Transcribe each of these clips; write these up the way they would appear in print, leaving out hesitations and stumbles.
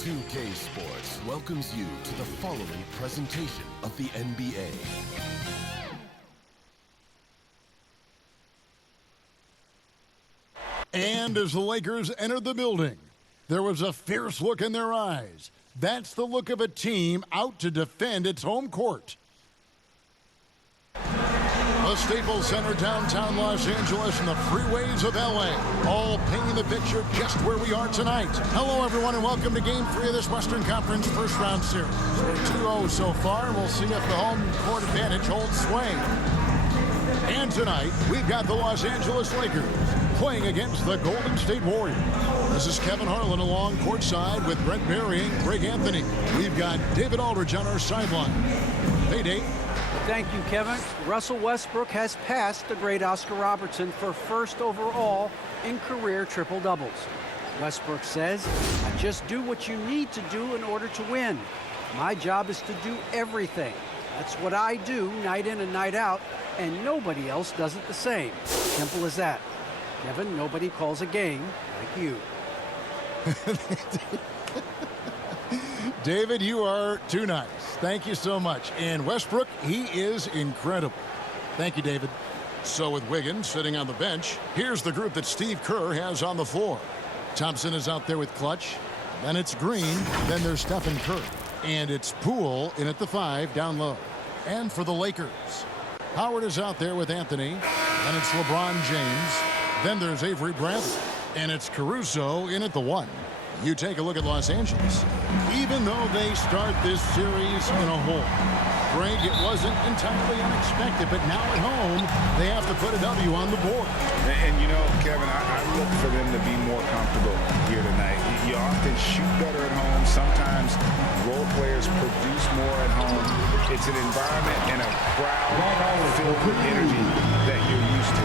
2K Sports welcomes you to the following presentation of the NBA. And as the Lakers entered the building, there was a fierce look in their eyes. That's the look of a team out to defend its home court. The Staples Center, downtown Los Angeles, and the freeways of LA, all painting the picture just where we are tonight. Hello, everyone, and welcome to Game 3 of this Western Conference first-round series. We're 2-0 so far, and we'll see if the home court advantage holds sway. And tonight, we've got the Los Angeles Lakers playing against the Golden State Warriors. This is Kevin Harlan along courtside with Brent Barry and Greg Anthony. We've got David Aldridge on our sideline. Hey, Dave. Thank you, Kevin. Russell Westbrook has passed the great Oscar Robertson for first overall in career triple-doubles. Westbrook says, "I just do what you need to do in order to win. My job is to do everything. That's what I do night in and night out, and nobody else does it the same. Simple as that. Kevin, nobody calls a game like you." David, you are too nice. Thank you so much. And Westbrook, he is incredible. Thank you, David. So with Wiggins sitting on the bench, here's the group that Steve Kerr has on the floor. Thompson is out there with Clutch. Then it's Green. Then there's Stephen Curry. And it's Poole in at the 5 down low. And for the Lakers, Howard is out there with Anthony. And it's LeBron James. Then there's Avery Bradley. And it's Caruso in at the 1. You take a look at Los Angeles. Even though they start this series in a hole, Greg, it wasn't entirely unexpected, but now at home, they have to put a W on the board. And you know, Kevin, I look for them to be more comfortable here tonight. You often shoot better at home. Sometimes role players produce more at home. It's an environment and a crowd filled with energy that you're used to.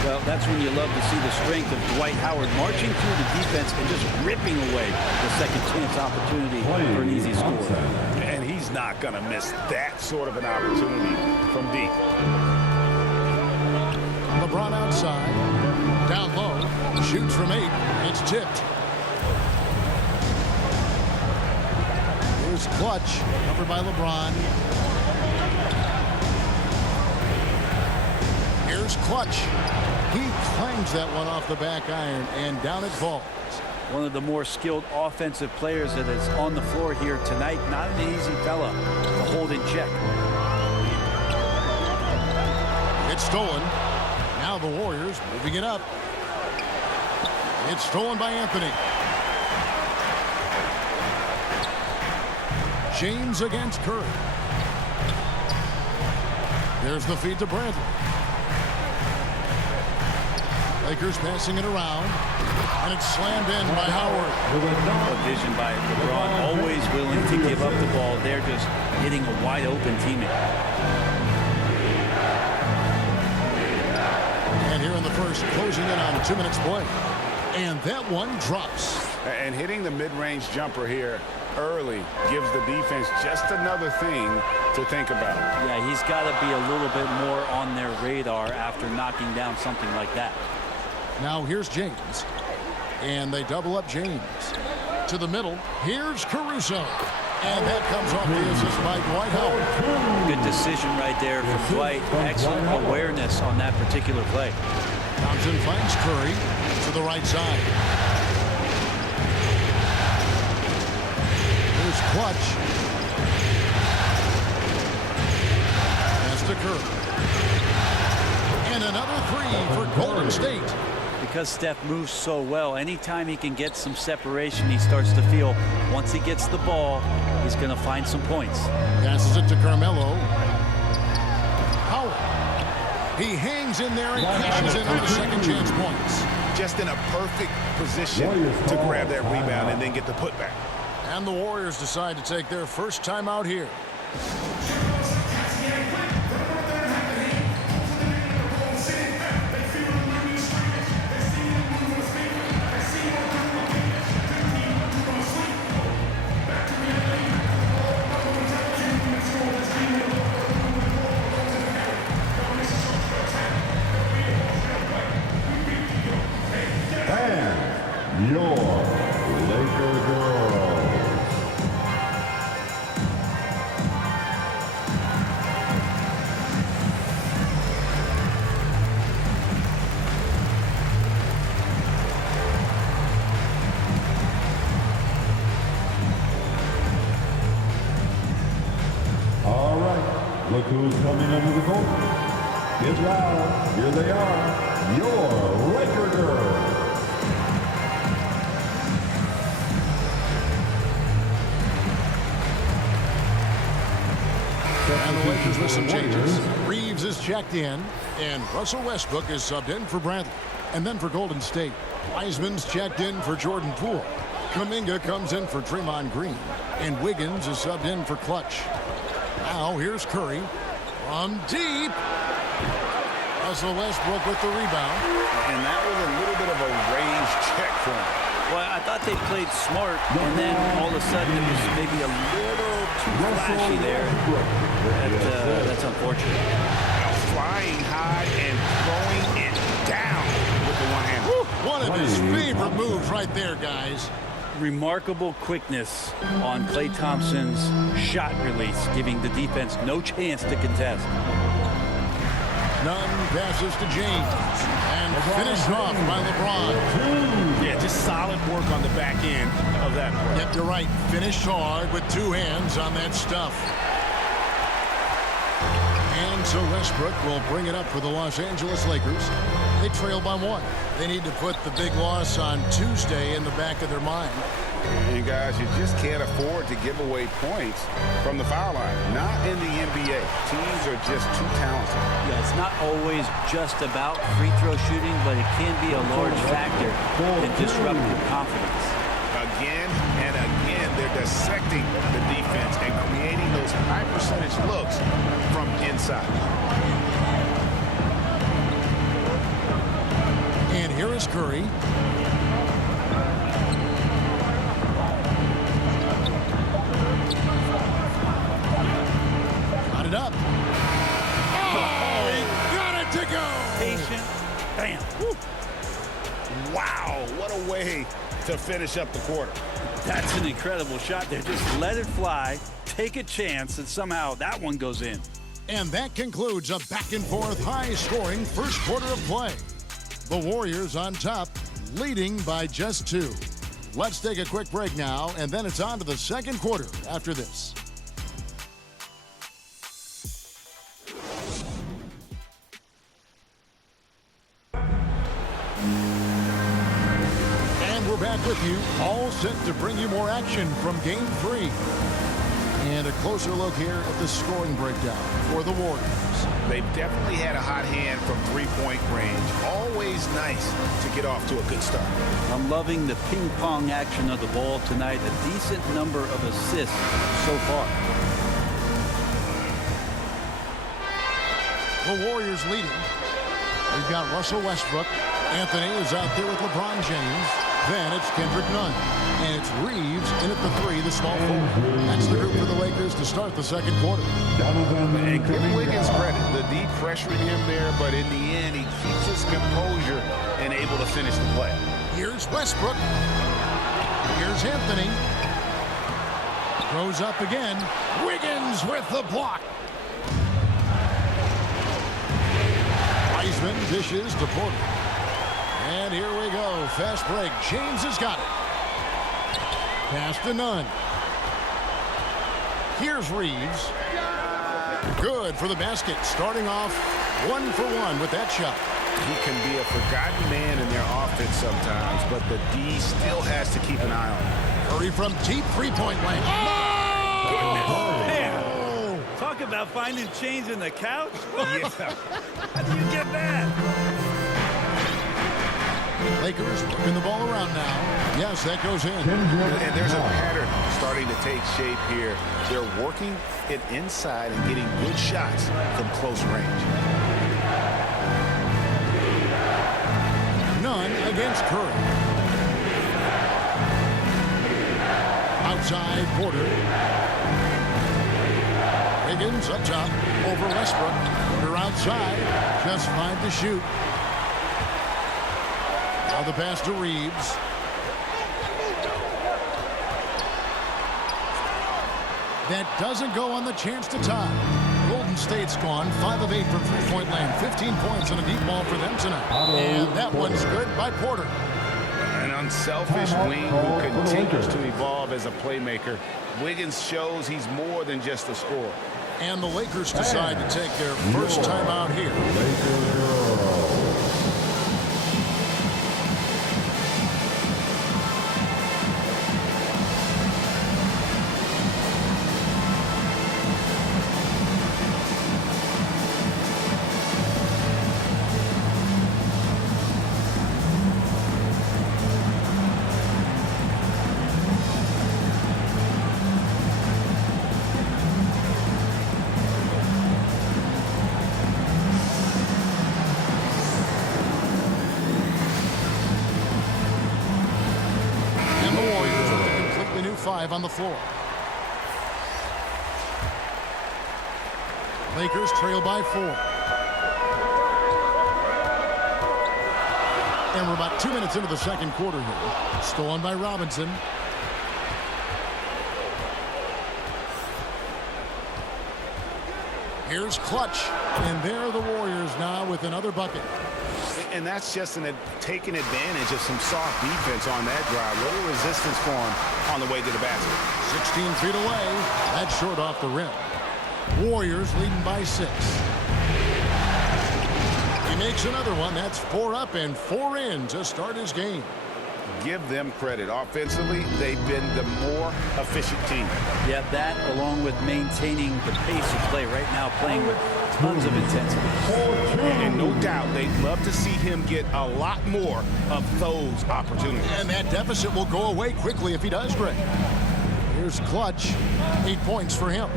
Well, that's when you love to see the strength of Dwight Howard marching through the defense and just ripping away the second chance opportunity for an easy score. And he's not going to miss that sort of an opportunity from deep. LeBron outside, down low, shoots from 8, and it's tipped. Here's Clutch, covered by LeBron. Here's Clutch. He clangs that one off the back iron, and down it falls. One of the more skilled offensive players that is on the floor here tonight. Not an easy fella to hold in check. It's stolen. Now the Warriors moving it up. It's stolen by Anthony. James against Curry. There's the feed to Bradley. Lakers passing it around, and it's slammed in by Howard. A vision by LeBron, always willing to give up the ball. They're just hitting a wide-open teammate. And here in the first, closing in on 2 minutes play. And that one drops. And hitting the mid-range jumper here early gives the defense just another thing to think about. Yeah, he's got to be a little bit more on their radar after knocking down something like that. Now here's James. And they double up James. To the middle. Here's Caruso. And that comes off the assist by Dwight Howard. Good decision right there from Dwight. Excellent awareness on that particular play. Thompson finds Curry to the right side. Here's Clutch. That's to Curry. And another 3 for Golden State. Because Steph moves so well, anytime he can get some separation, he starts to feel once he gets the ball, he's going to find some points. Passes it to Carmelo. Howard. He hangs in there and cashes in on the second chance points. Just in a perfect position to grab that rebound and then get the putback. And the Warriors decide to take their first time out here. Your Laker girl. Look who's coming under the goal. Get loud. Here they are. Your Laker girls. And the Lakers with some changes. Reeves is checked in, and Russell Westbrook is subbed in for Bradley. And then for Golden State, Wiseman's checked in for Jordan Poole. Kuminga comes in for Draymond Green, and Wiggins is subbed in for Clutch. Now here's Curry from deep. Russell Westbrook with the rebound. And that was a little bit of a range check for him. Well, I thought they played smart, and then all of a sudden it was maybe a little too flashy there. That's unfortunate. Flying high and throwing it down with the one hand. One of his favorite moves right there, guys. Remarkable quickness on Klay Thompson's shot release, giving the defense no chance to contest. Nunn passes to James, and finished off by LeBron. Yeah, just solid work on the back end of that play. Get to right, finished hard with two hands on that stuff. And so Westbrook will bring it up for the Los Angeles Lakers. They trail by one. They need to put the big loss on Tuesday in the back of their mind. You guys, you just can't afford to give away points from the foul line. Not in the NBA. Teams are just too talented. Yeah, it's not always just about free throw shooting, but it can be a large factor in disrupting confidence. Again and again, they're dissecting the defense and creating those high percentage looks from inside. And here is Curry. Got it up. Oh, he got it to go. Patient, bam. Woo. Wow, what a way to finish up the quarter. That's an incredible shot there. Just let it fly, take a chance, and somehow that one goes in. And that concludes a back-and-forth, high-scoring first quarter of play. The Warriors on top, leading by just 2. Let's take a quick break now, and then it's on to the second quarter after this. And we're back with you, all set to bring you more action from Game 3. And a closer look here at the scoring breakdown for the Warriors. They've definitely had a hot hand from three-point range. Always nice to get off to a good start. I'm loving the ping-pong action of the ball tonight. A decent number of assists so far. The Warriors leading. We've got Russell Westbrook. Anthony is out there with LeBron James. Then it's Kendrick Nunn. And it's Reeves in at the 3, the small forward. That's the group for the Lakers to start the second quarter. And give Wiggins credit. The deep pressuring him there, but in the end, he keeps his composure and able to finish the play. Here's Westbrook. Here's Anthony. Goes up again. Wiggins with the block. Wiseman dishes to Porter. And here we go. Fast break. James has got it. Pass to Nunn. Here's Reeves. Good for the basket. Starting off 1 for 1 with that shot. He can be a forgotten man in their offense sometimes, but the D still has to keep an eye on him. Curry from deep three-point land. Oh! Man, talk about finding change in the couch. Yeah. How do you get that? Lakers working the ball around now. Yes, that goes in. And there's a pattern starting to take shape here. They're working it inside and getting good shots from close range. Nunn against Curry. Outside Porter. Wiggins up top over Westbrook. Porter outside. Just 5 to shoot. Now the pass to Reeves. That doesn't go on the chance to tie. Golden State's gone 5 of 8 from three-point land. 15 points on a deep ball for them tonight. And that one's good by Porter. An unselfish wing who continues to evolve as a playmaker. Wiggins shows he's more than just a scorer. And the Lakers decide to take their first time out here. Laker girl. Five on the floor. Lakers trail by 4. And we're about 2 minutes into the second quarter here. Stolen by Robinson. Here's Clutch. And there are the Warriors now with another bucket. And that's just taking advantage of some soft defense on that drive. Little resistance for him on the way to the basket. 16 feet away. That's short off the rim. Warriors leading by 6. He makes another one. That's 4 up and 4 in to start his game. Give them credit. Offensively, they've been the more efficient team. Yeah, that along with maintaining the pace of play right now, playing with tons of intensity. And no doubt they'd love to see him get a lot more of those opportunities. And that deficit will go away quickly if he does, Greg. Here's Clutch. 8 points for him.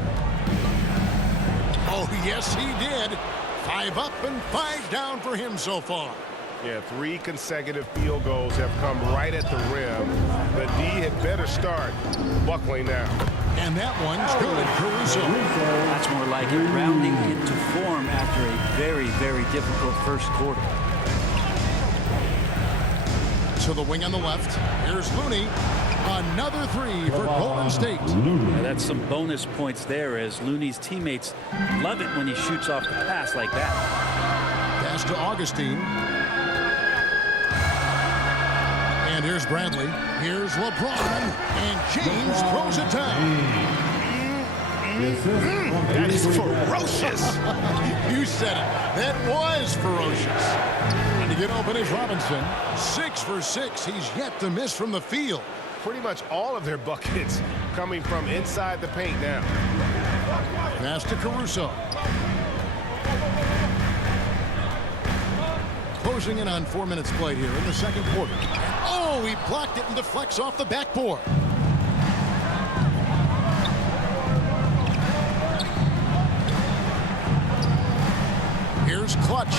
Oh, yes, he did. 5 up and 5 down for him so far. Yeah, 3 consecutive field goals have come right at the rim. The D had better start buckling down. And that one's good. Caruso. That's more like it, rounding into form after a very, very difficult first quarter. To the wing on the left. Here's Looney. Another 3 for Golden State. Now that's some bonus points there, as Looney's teammates love it when he shoots off the pass like that. Pass to Augustine. And here's Bradley. Here's LeBron. And James throws it down. That is ferocious. You said it. That was ferocious. And to get open is Robinson. 6 for 6. He's yet to miss from the field. Pretty much all of their buckets coming from inside the paint now. Pass to Caruso. Closing in on 4 minutes played here in the second quarter. Oh, he blocked it and deflects off the backboard. Here's Clutch.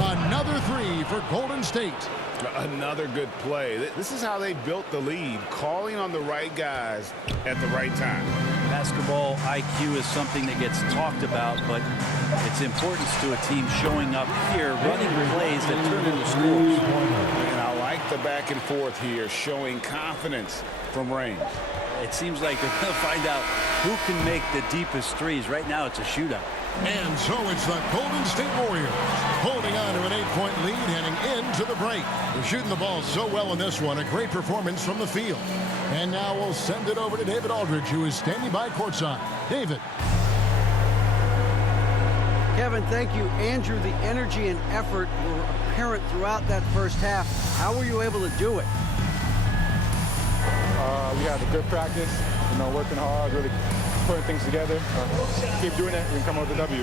Another 3 for Golden State. Another good play. This is how they built the lead, calling on the right guys at the right time. Basketball IQ is something that gets talked about, but its importance to a team showing up here, running plays that turn into scores. And I like the back and forth here, showing confidence from range. It seems like they're going to find out who can make the deepest threes. Right now, it's a shootout. And so it's the Golden State Warriors holding on to an 8-point lead heading into the break. They're shooting the ball so well in this one. A great performance from the field. And now we'll send it over to David Aldridge, who is standing by courtside. David. Kevin, thank you. Andrew, the energy and effort were apparent throughout that first half. How were you able to do it? We had a good practice, working hard, really putting things together. Keep doing it, we can come out with a W.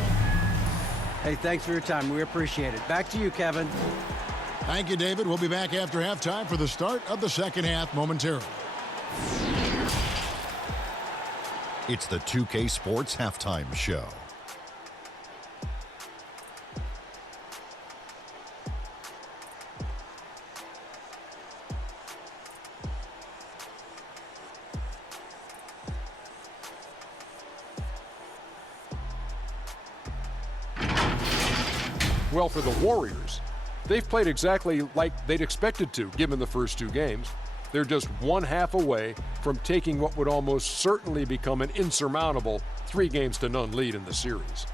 Hey, thanks for your time. We appreciate it. Back to you, Kevin. Thank you, David. We'll be back after halftime for the start of the second half momentarily. It's the 2K Sports Halftime Show. Well, for the Warriors, they've played exactly like they'd expected to, given the first 2 games. They're just 1/2 away from taking what would almost certainly become an insurmountable 3-0 lead in the series.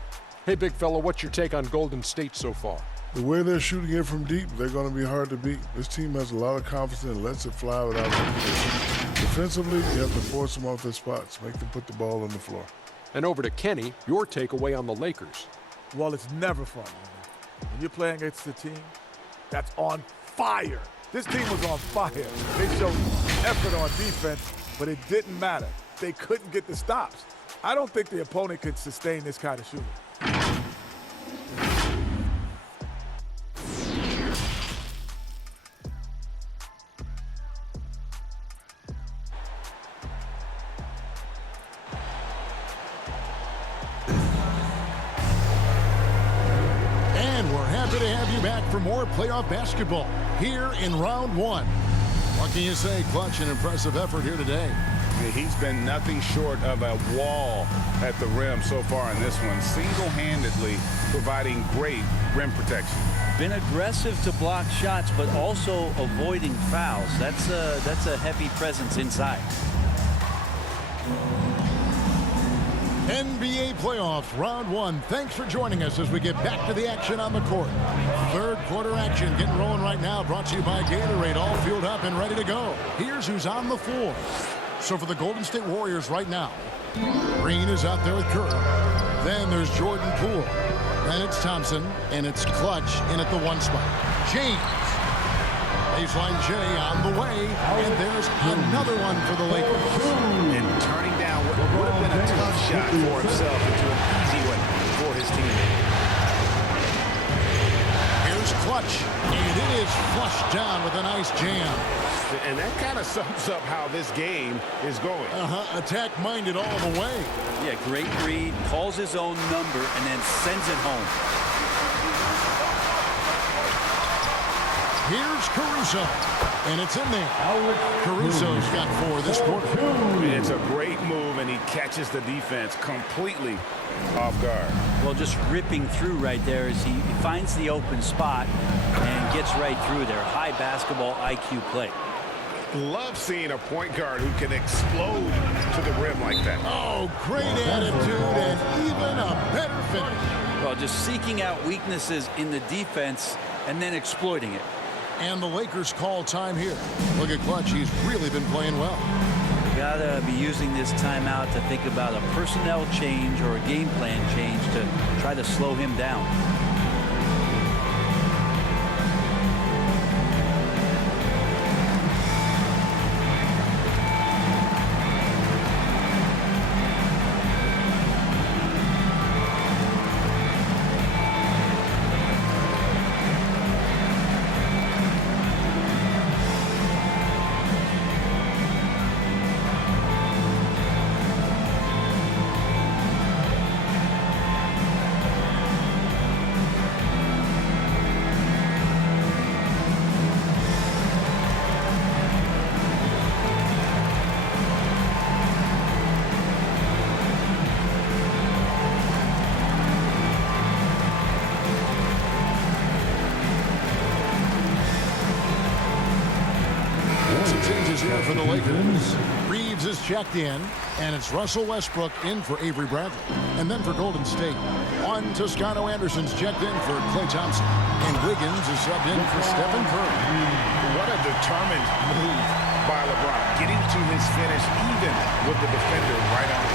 Hey, big fella, what's your take on Golden State so far? The way they're shooting it from deep, they're going to be hard to beat. This team has a lot of confidence and lets it fly without competition. Defensively, you have to force them off their spots, make them put the ball on the floor. And over to Kenny, your takeaway on the Lakers. Well, it's never fun, man. When you're playing against a team that's on fire. This team was on fire. They showed effort on defense, but it didn't matter. They couldn't get the stops. I don't think the opponent could sustain this kind of shooting. And we're happy to have you back for more playoff basketball here in round one. What can you say? Clutch and impressive effort here today. He's been nothing short of a wall at the rim so far in this one, single-handedly providing great rim protection. Been aggressive to block shots, but also avoiding fouls. That's a heavy presence inside. NBA playoffs, round one. Thanks for joining us as we get back to the action on the court. Third quarter action getting rolling right now, brought to you by Gatorade, all fueled up and ready to go. Here's who's on the floor. So for the Golden State Warriors right now, Green is out there with Curry. Then there's Jordan Poole. Then it's Thompson, and it's Clutch in at the one spot. James. Baseline J on the way, and there's another one for the Lakers. And turning down what would have been a tough shot for himself into an easy one for his teammate. Here's Clutch, and it is flushed down with a nice jam. And that kind of sums up how this game is going. Attack-minded all the way. Yeah, great read, calls his own number, and then sends it home. Here's Caruso, and it's in there. Caruso's got 4 this quarter. It's a great move, and he catches the defense completely off guard. Well, just ripping through right there as he finds the open spot and gets right through there. High basketball IQ play. Love seeing a point guard who can explode to the rim like that. Oh, great attitude and even a better finish. Well, just seeking out weaknesses in the defense and then exploiting it. And the Lakers call time here. Look at Clutch. He's really been playing well. Gotta be using this timeout to think about a personnel change or a game plan change to try to slow him down. Here for the Lakers. Reeves is checked in, and it's Russell Westbrook in for Avery Bradley. And then for Golden State, on Toscano Anderson's checked in for Klay Thompson. And Wiggins is subbed in for Stephen Curry. What a determined move by LeBron, getting to his finish even with the defender right on.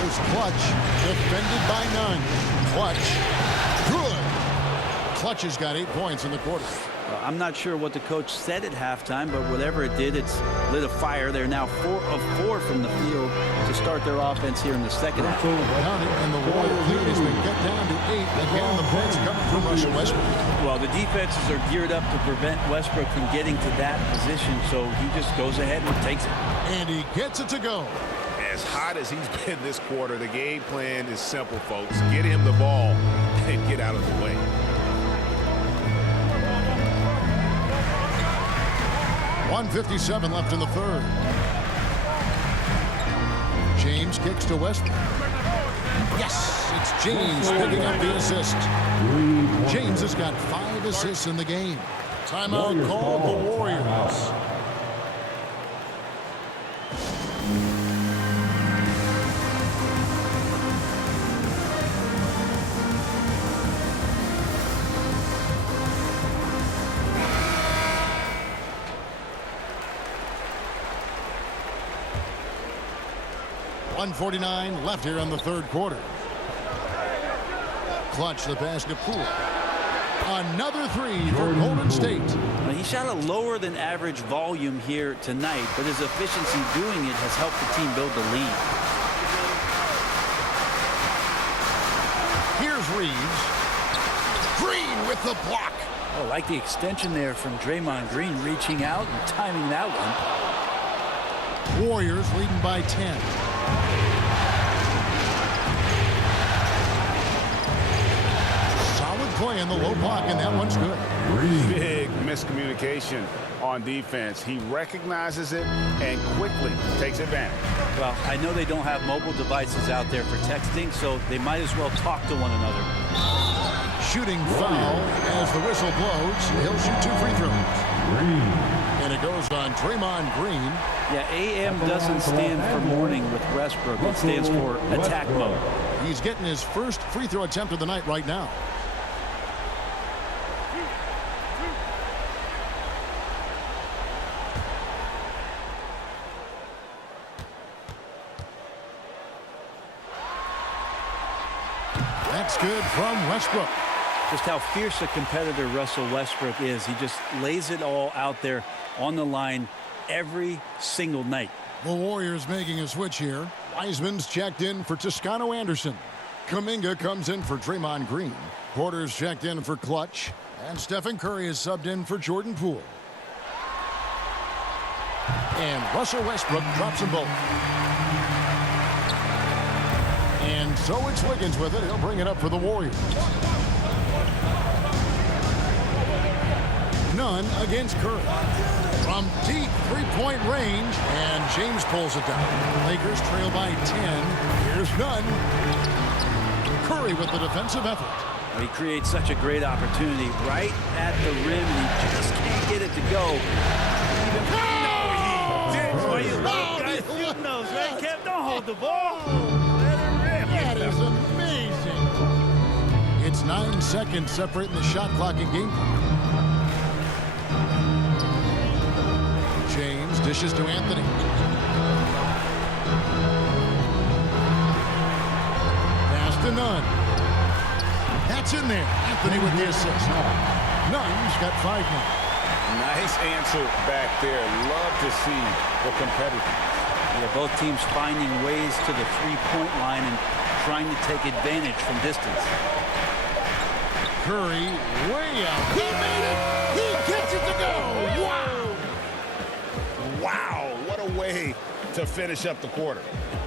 Here's Clutch, defended by none. Clutch, good. Clutch has got 8 points in the quarter. I'm not sure what the coach said at halftime, but whatever it did, it's lit a fire. They're now 4 of 4 from the field to start their offense here in the second half. And the Royal lead has been cut down to 8. Again, the points coming from Russell Westbrook. Well, the defenses are geared up to prevent Westbrook from getting to that position, so he just goes ahead and takes it. And he gets it to go. As hot as he's been this quarter, the game plan is simple, folks. Get him the ball and get out of the way. .157 left in the third. James kicks to Westbrook. Yes, it's James picking up the assist. James has got 5 assists in the game. Timeout called the Warriors. 1:49 left here in the third quarter. Clutch the pass to Poole. Another three for Golden State. Now, he shot a lower than average volume here tonight, but his efficiency doing it has helped the team build the lead. Here's Reeves. Green with the block. Oh, I like the extension there from Draymond Green, reaching out and timing that one. Warriors leading by 10. Solid play in the low block, and that one's good. Big miscommunication on defense. He recognizes it and quickly takes advantage. Well, I know they don't have mobile devices out there for texting, so they might as well talk to one another. Shooting foul as the whistle blows. He'll shoot 2 free throws. And it goes on Draymond Green. Yeah, AM doesn't stand for morning with Westbrook. It stands for attack mode. He's getting his first free throw attempt of the night right now. That's good from Westbrook. Just how fierce a competitor Russell Westbrook is. He just lays it all out there on the line every single night. The Warriors making a switch here. Wiseman's checked in for Toscano Anderson. Kuminga comes in for Draymond Green. Porter's checked in for Clutch. And Stephen Curry is subbed in for Jordan Poole. And Russell Westbrook drops them both. And so it's Wiggins with it. He'll bring it up for the Warriors. None against Curry. From deep three-point range, and James pulls it down. Lakers trail by 10. Here's Nunn. Curry with the defensive effort. He creates such a great opportunity right at the rim, and he just can't get it to go. Shooting those, right, Kev? Don't hold the ball. Let it rip. That is amazing. It's 9 seconds separating the shot clock and game clock. James dishes to Anthony. Pass to Nunn. That's in there. Anthony with the assist. Nunn's got 5 now. Nice answer back there. Love to see the competitiveness. Yeah, both teams finding ways to the three-point line and trying to take advantage from distance. Curry way out. He made it. He gets it to go. Wow. Wow, what a way to finish up the quarter.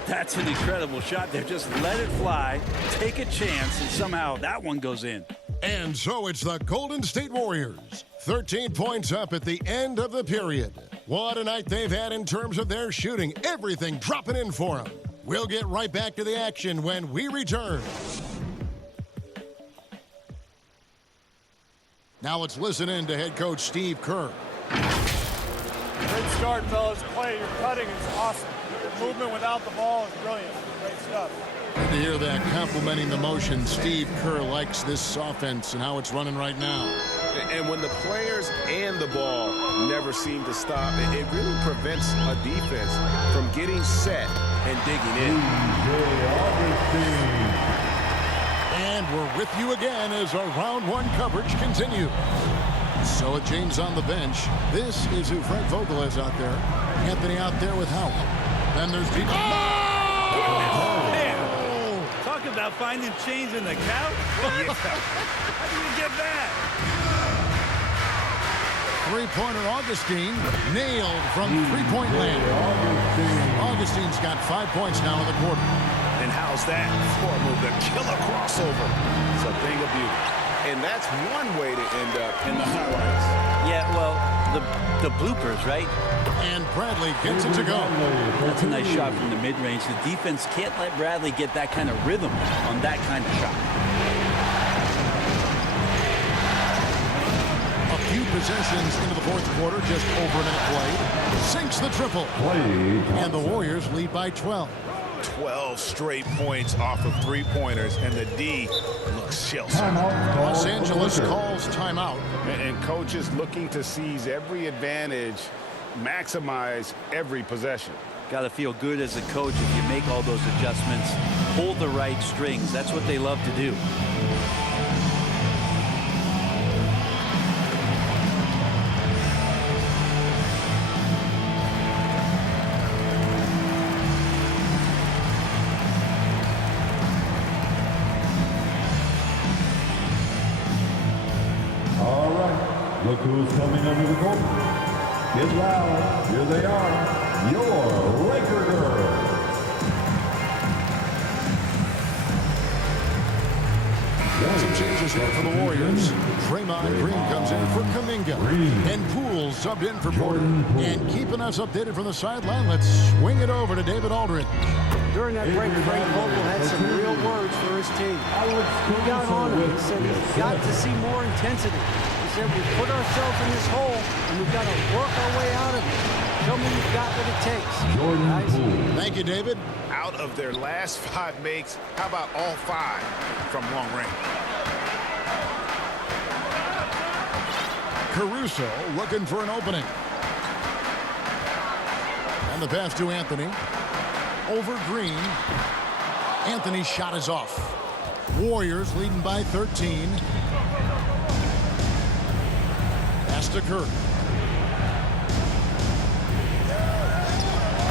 That's an incredible shot there. Just let it fly, take a chance, and somehow that one goes in. And so it's the Golden State Warriors. 13 points up at the end of the period. What a night they've had in terms of their shooting. Everything dropping in for them. We'll get right back to the action when we return. Now let's listen in to head coach Steve Kerr. Great start, fellas. Clay, your cutting is awesome. Your movement without the ball is brilliant. Great stuff. Good to hear that. Complimenting the motion. Steve Kerr likes this offense and how it's running right now. And when the players and the ball never seem to stop, it really prevents a defense from getting set and digging in. And we're with you again as our round one coverage continues. So with James on the bench, this is who Frank Vogel is out there. Anthony out there with Howard. Then there's deep. Oh! Man. Talk about finding change in the couch. Yeah. How do you get that? Three-pointer Augustine nailed from three-point land. Augustine's got 5 points now in the quarter. And how's that? Floor move, the killer crossover. It's a thing of beauty. And that's one way to end up in the highlights. Yeah, well, the bloopers, right? And Bradley gets it to go. That's a nice shot from the mid-range. The defense can't let Bradley get that kind of rhythm on that kind of shot. A few possessions into the fourth quarter, just over a minute played. Sinks the triple. And the Warriors lead by 12. 12 straight points off of three-pointers, and the D looks shell-shocked. Los Angeles calls timeout. And coaches looking to seize every advantage, maximize every possession. Got to feel good as a coach if you make all those adjustments, hold the right strings. That's what they love to do. All right, look who's coming under the goal. Get loud. Here they are, your Laker girls. Some changes here for the Warriors. Draymond Green comes in for Kuminga. And Poole subbed in for Porter. And keeping us updated from the sideline, let's swing it over to David Aldridge. During that break, Frank Vogel had some real words for his team. He got on him. He said he's got to see more intensity. He said we put ourselves in this hole and we've got to work our way out of it. Show me you've got what it takes. Guys. Thank you, David. Out of their last 5 makes, how about all 5 from long range? Caruso looking for an opening. And the pass to Anthony. Over Green. Anthony's shot is off. Warriors leading by 13. Pass to Curry.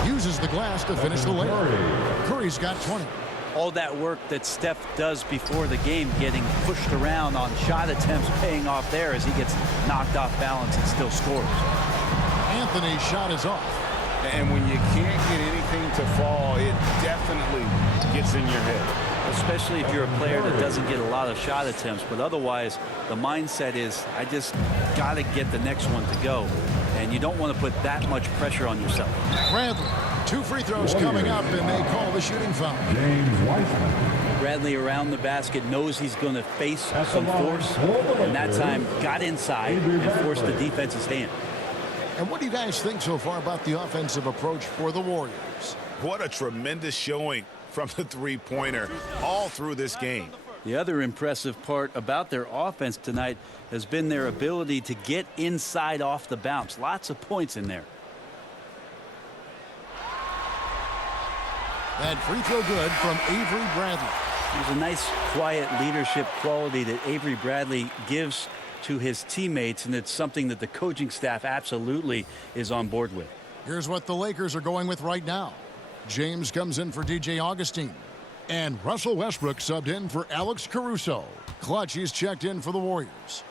Uses the glass to finish the layup. Curry's got 20. All that work that Steph does before the game, getting pushed around on shot attempts, paying off there as he gets knocked off balance and still scores. Anthony's shot is off. And when you can't get anything to fall, it definitely gets in your head. Especially if you're a player that doesn't get a lot of shot attempts, but otherwise the mindset is, I just got to get the next one to go. And you don't want to put that much pressure on yourself. Bradley, 2 free throws coming up, and they call the shooting foul. James Wiseman. Bradley around the basket, knows he's going to face some force, and that time got inside and forced the defense's hand. And what do you guys think so far about the offensive approach for the Warriors? What a tremendous showing from the three-pointer all through this game. The other impressive part about their offense tonight has been their ability to get inside off the bounce. Lots of points in there. That free throw good from Avery Bradley. There's a nice quiet leadership quality that Avery Bradley gives to his teammates, and it's something that the coaching staff absolutely is on board with. Here's what the Lakers are going with right now. James comes in for DJ Augustine. And Russell Westbrook subbed in for Alex Caruso. Clutch, he's checked in for the Warriors.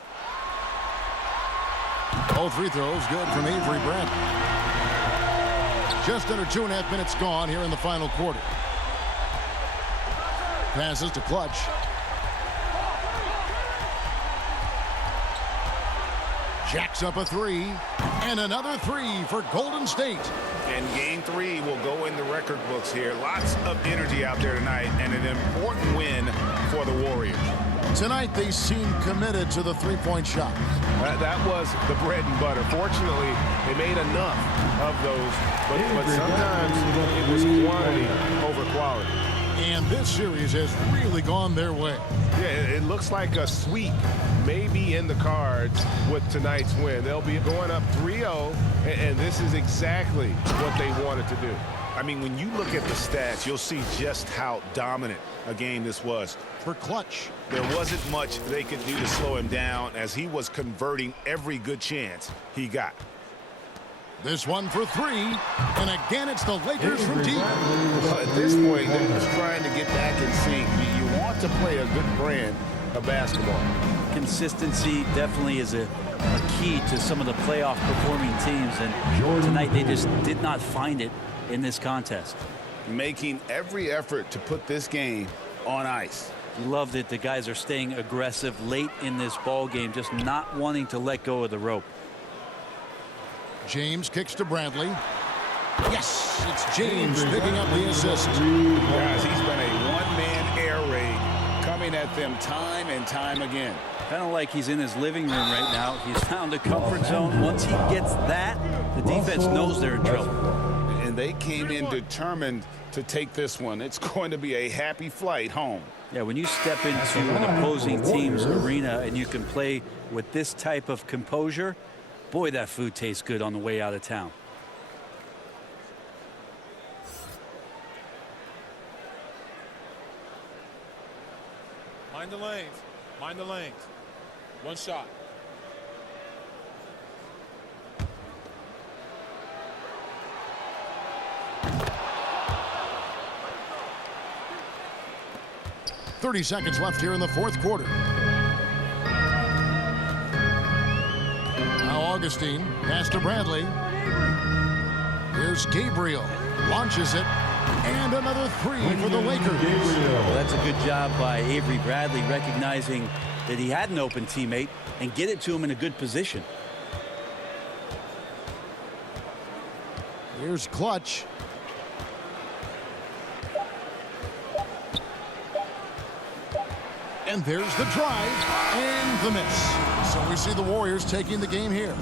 All free throws good from Avery Bradley. Just under 2.5 minutes gone here in the final quarter. Passes to Clutch. Jacks up a 3. And another 3 for Golden State. And game 3 will go in the record books here. Lots of energy out there tonight, and an important win for the Warriors. Tonight they seem committed to the three-point shot. That was the bread and butter. Fortunately, they made enough of those, but sometimes it was quantity over quality. And this series has really gone their way. Yeah, it looks like a sweep may be in the cards with tonight's win. They'll be going up 3-0, and this is exactly what they wanted to do. I mean, when you look at the stats, you'll see just how dominant a game this was. For Clutch, there wasn't much they could do to slow him down as he was converting every good chance he got. This one for 3, and again it's the Lakers from deep. Well, at this point, they're just trying to get back in sync. You want to play a good brand of basketball. Consistency definitely is a key to some of the playoff performing teams, and tonight they just did not find it in this contest. Making every effort to put this game on ice. You love that the guys are staying aggressive late in this ball game, just not wanting to let go of the rope. James kicks to Bradley. Yes, it's James picking up the assist. Guys, he's been a one-man air raid coming at them time and time again. Kind of like he's in his living room right now. He's found a comfort zone. Once he gets that, the defense knows they're in trouble. And they came in determined to take this one. It's going to be a happy flight home. Yeah, when you step into an opposing team's arena and you can play with this type of composure, boy, that food tastes good on the way out of town. Mind the lanes. Mind the lanes. One shot. .30 seconds left here in the fourth quarter. Now Augustine, pass to Bradley. Here's Gabriel, launches it, and another three for the Lakers. Well, that's a good job by Avery Bradley, recognizing that he had an open teammate and get it to him in a good position. Here's Clutch. And there's the drive and the miss. So we see the Warriors taking the game here.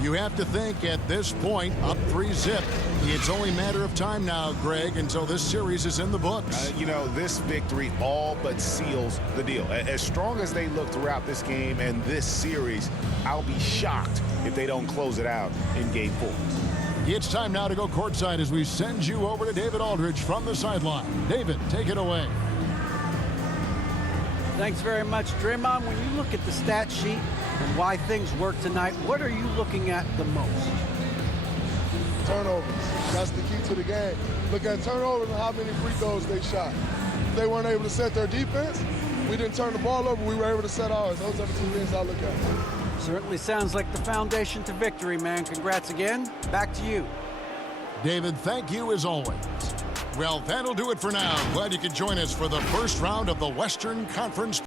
You have to think at this point, up 3-zip. It's only a matter of time now, Greg, until this series is in the books. You know, this victory all but seals the deal. As strong as they look throughout this game and this series, I'll be shocked if they don't close it out in Game 4. It's time now to go courtside as we send you over to David Aldridge from the sideline. David, take it away. Thanks very much, Draymond. When you look at the stat sheet and why things work tonight, what are you looking at the most? Turnovers. That's the key to the game. Look at turnovers and how many free throws they shot. They weren't able to set their defense. We didn't turn the ball over. We were able to set ours. Those are the two things I look at. Certainly sounds like the foundation to victory, man. Congrats again. Back to you. David, thank you as always. Well, that'll do it for now. Glad you could join us for the first round of the Western Conference